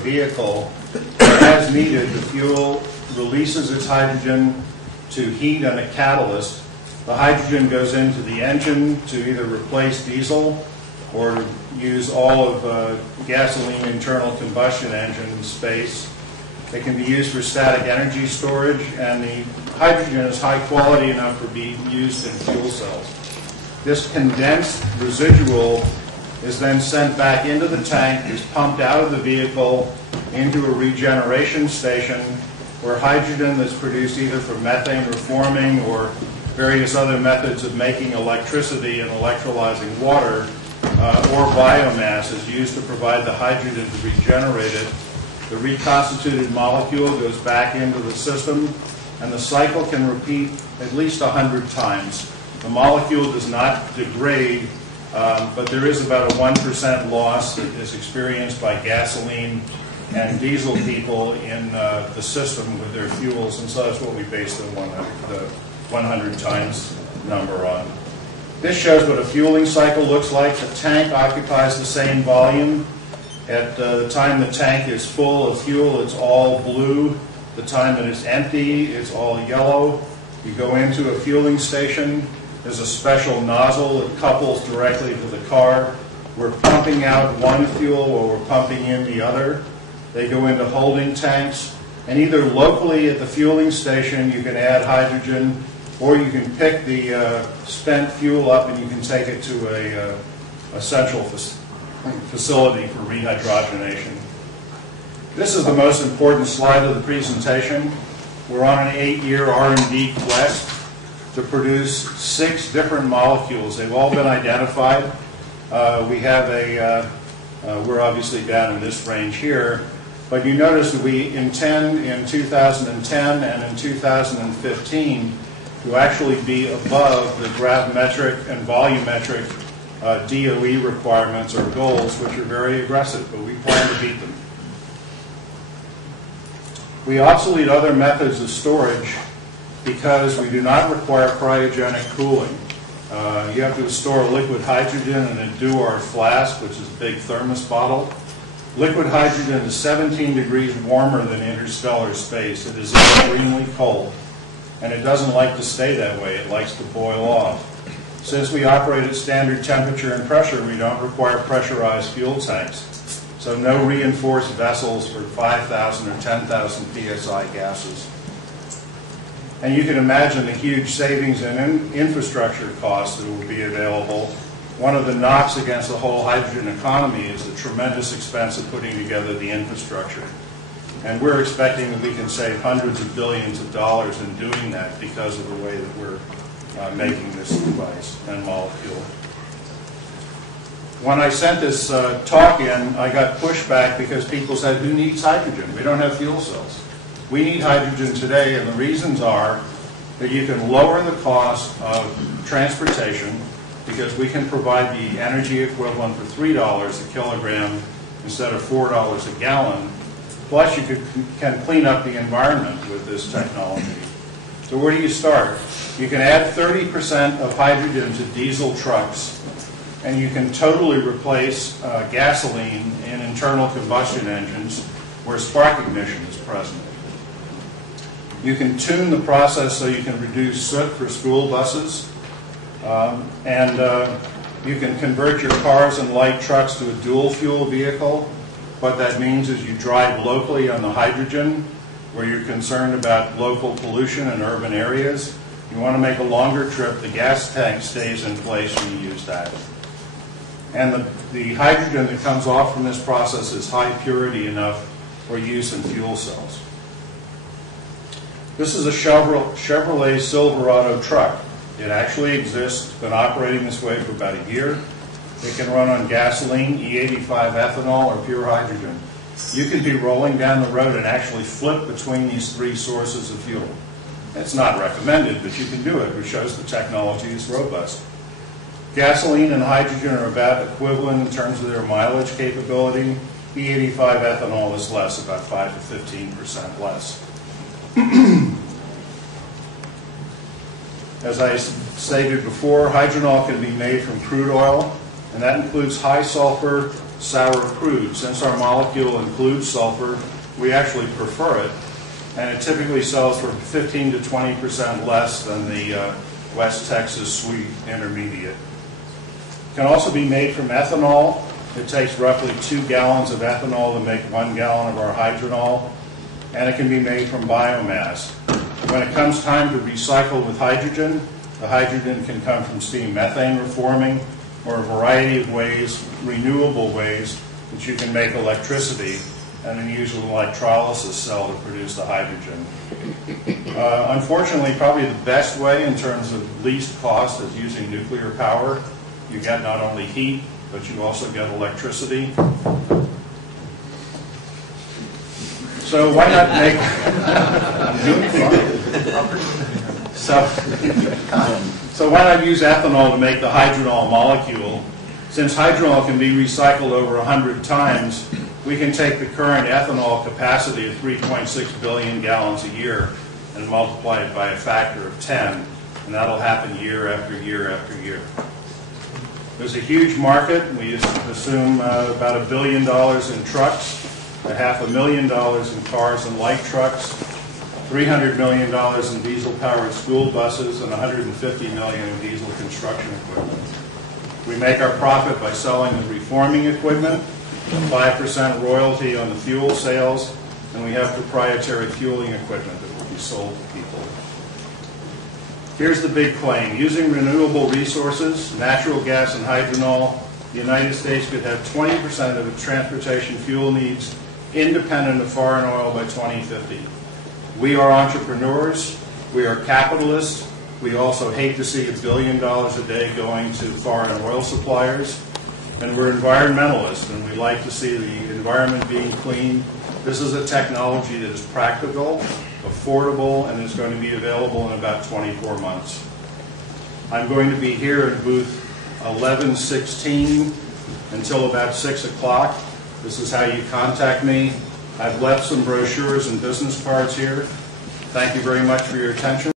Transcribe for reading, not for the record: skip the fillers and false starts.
vehicle, as needed, the fuel releases its hydrogen to heat on a catalyst. The hydrogen goes into the engine to either replace diesel or to use all of gasoline internal combustion engine space. It can be used for static energy storage, and the hydrogen is high quality enough for being used in fuel cells. This condensed residual is then sent back into the tank, is pumped out of the vehicle into a regeneration station where hydrogen that's produced either from methane reforming or various other methods of making electricity and electrolyzing water or biomass is used to provide the hydrogen to regenerate it. The reconstituted molecule goes back into the system, and the cycle can repeat at least 100 times. The molecule does not degrade, but there is about a 1% loss that is experienced by gasoline and diesel people in the system with their fuels, and so that's what we base the 100 times number on. This shows what a fueling cycle looks like. The tank occupies the same volume. At the time the tank is full of fuel, it's all blue. The time that it's empty, it's all yellow. You go into a fueling station. There's a special nozzle that couples directly to the car. We're pumping out one fuel while we're pumping in the other. They go into holding tanks. And either locally at the fueling station you can add hydrogen, or you can pick the spent fuel up and you can take it to a central facility for rehydrogenation. This is the most important slide of the presentation. We're on an 8-year R&D quest to produce 6 different molecules. They've all been identified. We have we're obviously down in this range here, but you notice that we intend in 2010 and in 2015 to actually be above the gravimetric and volumetric DOE requirements or goals, which are very aggressive, but we plan to beat them. We obsolete other methods of storage because we do not require cryogenic cooling. You have to store liquid hydrogen in a Dewar flask, which is a big thermos bottle. Liquid hydrogen is 17 degrees warmer than interstellar space. It is extremely cold, and it doesn't like to stay that way. It likes to boil off. Since we operate at standard temperature and pressure, we don't require pressurized fuel tanks. So no reinforced vessels for 5,000 or 10,000 psi gases. And you can imagine the huge savings in infrastructure costs that will be available. One of the knocks against the whole hydrogen economy is the tremendous expense of putting together the infrastructure. And we're expecting that we can save hundreds of billions of dollars in doing that because of the way that we're making this device and molecule. When I sent this talk in, I got pushback because people said, who needs hydrogen? We don't have fuel cells. We need hydrogen today, and the reasons are that you can lower the cost of transportation because we can provide the energy equivalent for $3 a kilogram instead of $4 a gallon. Plus, you can clean up the environment with this technology. So where do you start? You can add 30% of hydrogen to diesel trucks, and you can totally replace gasoline in internal combustion engines where spark ignition is present. You can tune the process so you can reduce soot for school buses, and you can convert your cars and light trucks to a dual fuel vehicle. What that means is you drive locally on the hydrogen where you're concerned about local pollution in urban areas. You want to make a longer trip, the gas tank stays in place when you use that. And the hydrogen that comes off from this process is high purity enough for use in fuel cells. This is a Chevrolet Silverado truck. It actually exists. It's been operating this way for about a year. It can run on gasoline, E85 ethanol, or pure hydrogen. You can be rolling down the road and actually flip between these 3 sources of fuel. It's not recommended, but you can do it, which shows the technology is robust. Gasoline and hydrogen are about equivalent in terms of their mileage capability. E85 ethanol is less, about 5 to 15% less. As I stated before, hydronol can be made from crude oil. and that includes high sulfur sour crude. Since our molecule includes sulfur, we actually prefer it, and it typically sells for 15 to 20% less than the West Texas sweet intermediate. It can also be made from ethanol. It takes roughly 2 gallons of ethanol to make 1 gallon of our hydronol, and it can be made from biomass. When it comes time to recycle with hydrogen, the hydrogen can come from steam methane reforming or a variety of ways, renewable ways, that you can make electricity and then use an electrolysis cell to produce the hydrogen. Unfortunately, probably the best way in terms of least cost is using nuclear power. You get not only heat, but you also get electricity. So why not make, I'm doing fine. So why not use ethanol to make the hydronol molecule? Since hydronol can be recycled over 100 times, we can take the current ethanol capacity of 3.6 billion gallons a year and multiply it by a factor of 10, and that'll happen year after year after year. There's a huge market. We assume about $1 billion in trucks, $500,000 in cars and light trucks, $300 million in diesel-powered school buses, and $150 million in diesel construction equipment. We make our profit by selling the reforming equipment, a 5% royalty on the fuel sales, and we have proprietary fueling equipment that will be sold to people. Here's the big claim. Using renewable resources, natural gas and hydronol, the United States could have 20% of its transportation fuel needs independent of foreign oil by 2050. We are entrepreneurs. We are capitalists. We also hate to see $1 billion a day going to foreign oil suppliers. And we're environmentalists, and we like to see the environment being clean. This is a technology that is practical, affordable, and is going to be available in about 24 months. I'm going to be here in booth 1116 until about 6 o'clock. This is how you contact me. I've left some brochures and business cards here. Thank you very much for your attention.